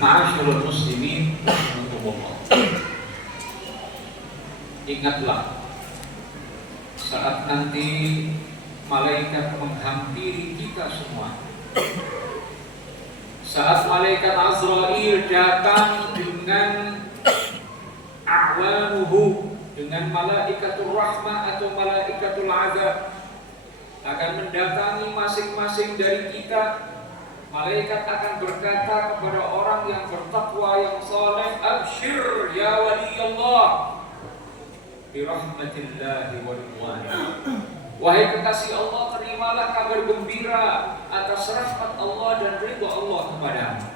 Ma'asyiral muslimin rahimakumullah. Ingatlah saat nanti malaikat menghampiri kita semua. Saat malaikat Azrail datang dengan a'wanuhu, dengan malaikatul rahmah atau malaikatul azab, akan mendatangi masing-masing dari kita. Malaikat akan berkata kepada orang yang bertakwa, yang saleh, abshir ya waliyallah bi rahmatillahi wa ridwanihi. Wahai kekasih Allah, terimalah kabar gembira atas rahmat Allah dan ridha Allah kepadamu.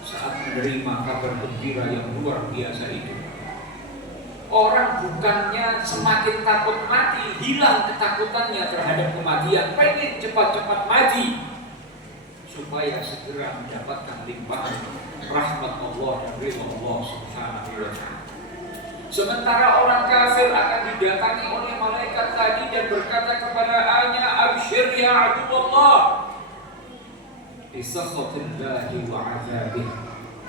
Saat menerima kabar gembira yang luar biasa itu, orang bukannya semakin takut mati, hilang ketakutannya terhadap kematian, pengen cepat-cepat mati supaya segera mendapatkan limpahan rahmat Allah dan ridha Allah Subhanahu wa ta'ala. Sementara orang kafir akan didatangi oleh malaikat tadi dan berkata kepada-nya, abshir ya Abdullah bi sakhatillahi wa azabih.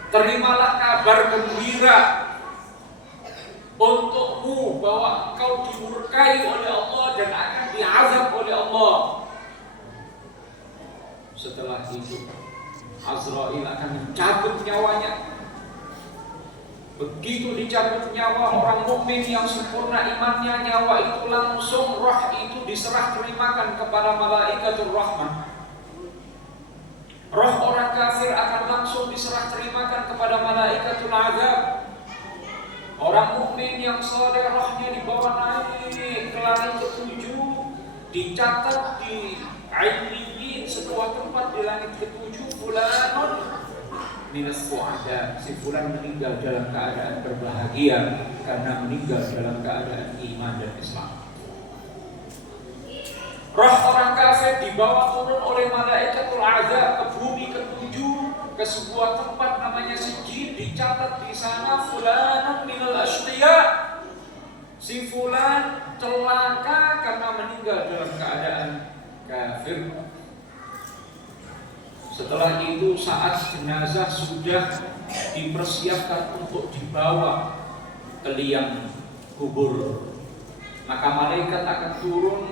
Terimalah kabar gembira untukmu bahwa engkau dimurkai oleh Allah dan akan diazab oleh Allah. Setelah itu Azrail akan mencabut nyawanya. Begitu dicabut nyawa orang mukmin yang sempurna imannya, nyawa itu langsung, roh itu diserah terimakan kepada malaikatul rahmah. Roh orang kafir akan langsung diserah terimakan kepada malaikatul azab. Orang mukmin yang saleh rohnya dibawa naik ke langit ketujuh, dicatat di Ainiyin, sebuah tempat di langit ketujuh, fulanun minas su'ada, si fulan meninggal dalam keadaan berbahagia karena meninggal dalam keadaan iman dan Islam. Roh orang kafir dibawa turun oleh malaikatul azab ke bumi ketujuh, ke sebuah tempat namanya Sijjin, dicatat di sana fulanun minal ashqiya, si fulan celaka karena meninggal dalam keadaan kafir. Setelah itu saat jenazah sudah dipersiapkan untuk dibawa ke liang kubur, maka malaikat akan turun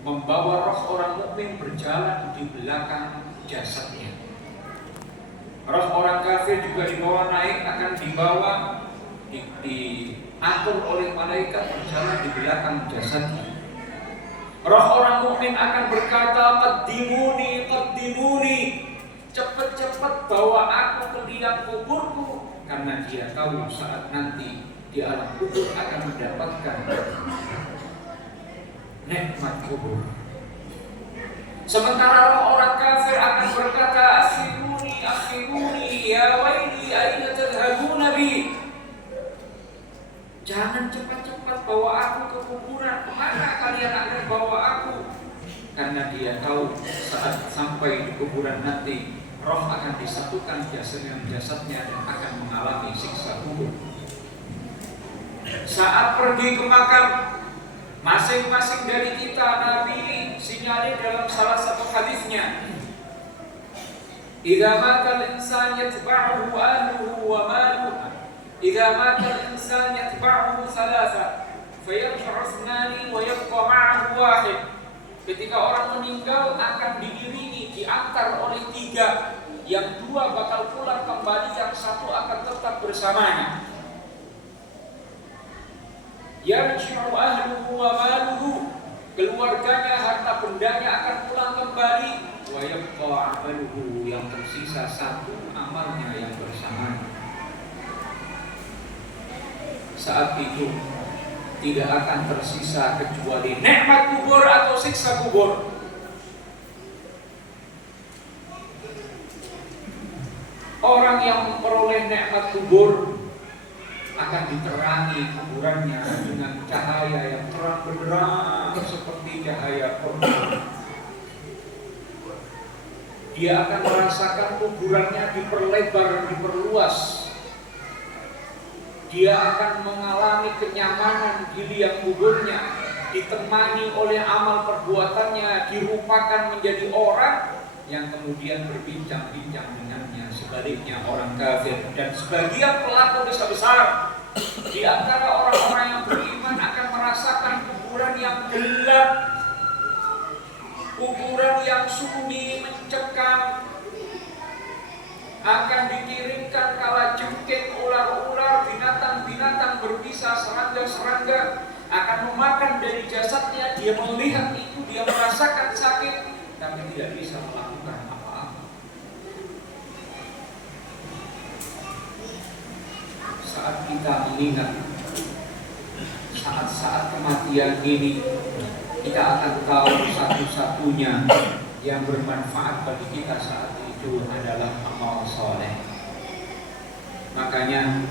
membawa roh orang mukmin berjalan di belakang jasadnya. Roh orang kafir juga dibawa naik, akan dibawa diatur oleh malaikat berjalan di belakang jasadnya. Roh orang mukmin akan berkata, qaddimuni, qaddimuni, cepat-cepat bawa aku ke liang kuburku, karena dia tahu saat nanti di alam kubur akan mendapatkan nikmat kubur. Sementara roh orang kafir akan berkata, akhiruni, akhiruni, ya waili, aina tadhhabuna bi. Jangan cepat-cepat bawa aku ke kuburan. Kemana kalian akan bawa aku? Karena dia tahu saat sampai di kuburan nanti, roh akan disatukan jasadnya dan akan mengalami siksa kubur. Saat pergi ke makam, masing-masing dari kita, Nabi sinyalir dalam salah satu hadisnya, idza matal insan yatba'uhu ahluhu wa maluhu. Idza matal insan yatba'uhu thalatha fayarji'u ithnani wa yabqa ma'ahu wahid. Ketika orang meninggal akan diiringi, diantar oleh tiga, yang dua bakal pulang kembali, yang satu akan tetap bersamanya. Yarji'u ahluhu wa maluhu, keluarganya, harta bendanya akan pulang kembali. Wa yabqa 'amaluhu, yang tersisa satu amalnya yang bersamanya. Saat itu tidak akan tersisa kecuali nikmat kubur atau siksa kubur. Orang yang memperoleh nikmat kubur akan diterangi kuburannya dengan cahaya yang terang benderang seperti cahaya korban. Dia akan merasakan kuburannya diperlebar, diperluas. Dia akan mengalami kenyamanan di liang kuburnya, ditemani oleh amal perbuatannya, dirupakan menjadi orang yang kemudian berbincang-bincang dengannya. Sebaliknya orang kafir dan sebagian pelaku dosa besar di antara orang-orang yang beriman akan merasakan kuburan yang gelap, kuburan yang sunyi mencekam, akan dikirimkan kala jengking ular-ular, binatang-binatang berbisa, serangga-serangga akan memakan dari jasadnya. Dia melihat itu, dia merasakan sakit, tapi tidak bisa melakukan apa-apa. Saat kita mengingat saat-saat kematian ini, kita akan tahu satu-satunya yang bermanfaat bagi kita saat itu adalah amal soleh. Makanya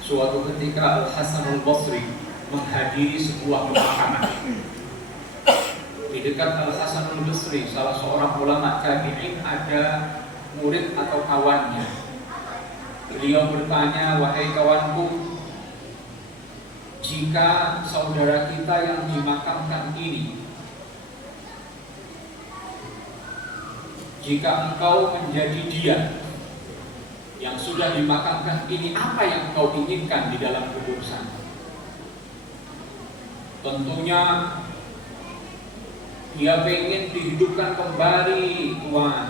suatu ketika Al-Hasan Al-Basri menghadiri sebuah pemakaman. Di dekat Al-Hasan Al-Basri, salah seorang ulama tabi'in, ada murid atau kawannya. Beliau bertanya, "Wahai kawanku, jika saudara kita yang dimakamkan ini, jika engkau menjadi dia yang sudah dimakamkan ini, apa yang engkau inginkan di dalam kubur sana?" Tentunya dia pengen dihidupkan kembali, Tuhan.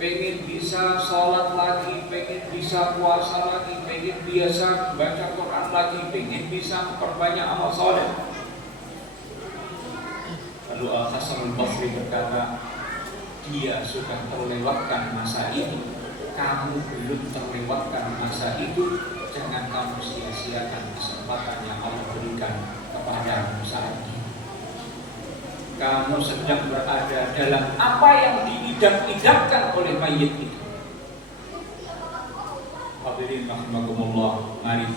Pengen bisa sholat lagi, pengen bisa puasa lagi, pengen biasa baca Quran lagi, pengen bisa memperbanyak amal soleh. Lalu Al-Hasan Al-Basri berkata, dia sudah terlewatkan masa itu, kamu belum terlewatkan masa itu. Jangan kamu sia-siakan kesempatan yang Allah berikan kepadamu saat ini. Kamu sedang berada dalam apa yang diidam-idamkan oleh mayit itu. Hadirin rahimakumullah, mari